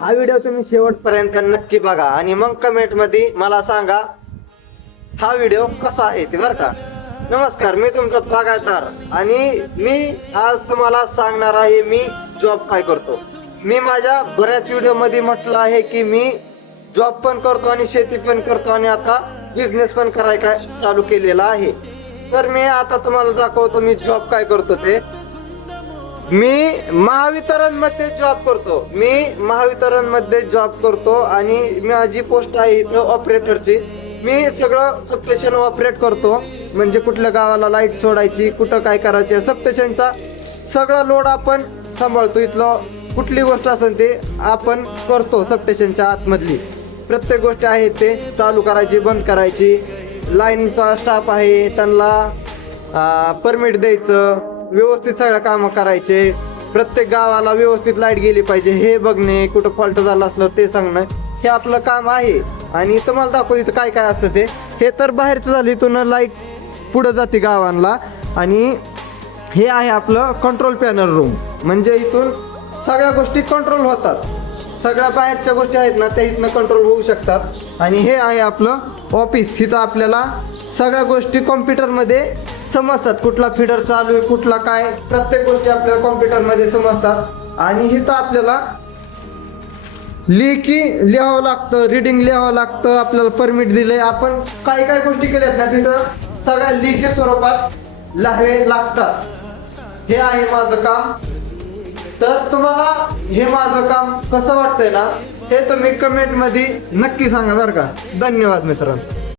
हा व्हिडिओ तुम्ही शेवटपर्यंत नक्की बघा आणि मग कमेंट मध्ये मला सांगा हा व्हिडिओ कसा आहे ते, बरं का. नमस्कार, मी तुमचा बागायतदार आणि मी आज तुम्हाला सांगणार आहे मी जॉब काय करतो. मी माझ्या बऱ्याच व्हिडिओ मध्ये म्हटलं आहे की मी जॉब पण करतो आणि शेती पण करतो आणि आता बिझनेस पण करायला चालू केलेला आहे. तर मी आता तुम्हाला दाखवतो मी जॉब काय करतो ते. मी महावितरण मध्ये जॉब करतो आणि माझी पोस्ट आहे इथं ऑपरेटरची. मी सगळं सबस्टेशन ऑपरेट करतो, म्हणजे कुठल्या गावाला लाईट सोडायची, कुठं काय करायचं, सबस्टेशनचा सगळा लोड आपण सांभाळतो. इथलं कुठली गोष्ट असेल ते आपण करतो. सबस्टेशनच्या आतमधली प्रत्येक गोष्ट आहे ते चालू करायची, बंद करायची. लाईनचा स्टाफ आहे, त्यांना परमिट द्यायचं, व्यवस्थित सगळं कामं करायचे. प्रत्येक गावाला व्यवस्थित लाईट गेली पाहिजे हे बघणे, कुठं फॉल्ट झाला असलं ते सांगणं, हे आपलं काम आहे. आणि तुम्हाला दाखवतो इथं काय काय असतं ते. हे तर बाहेरचं झालं, इथून लाईट पुढं जाते गावांना. आणि हे आहे आपलं कंट्रोल पॅनल रूम, म्हणजे इथून सगळ्या गोष्टी कंट्रोल होतात. सगळ्या बाहेरच्या गोष्टी आहेत ना त्या इथनं कंट्रोल होऊ शकतात. आणि हे आहे आपलं ऑफिस. इथं आपल्याला सगळ्या गोष्टी कॉम्प्युटरमध्ये समजतात, कुठला फीडर चालू आहे, कुठला काय, प्रत्येक गोष्टी आपल्याला कॉम्प्युटरमध्ये समजतात. आणि इथं आपल्याला लेखी लिहावं लागतं, रिडिंग लिहावं लागतं. आपल्याला परमिट दिले, आपण काही काही गोष्टी केल्यात ना तिथं सगळ्या लेखी स्वरूपात लिहावे लागतात. हे आहे माझं काम. तर तुम्हाला हे माझं काम कसं वाटतंय ना हे तुम्ही कमेंट मध्ये नक्की सांगा, बरं का. धन्यवाद मित्रांनो.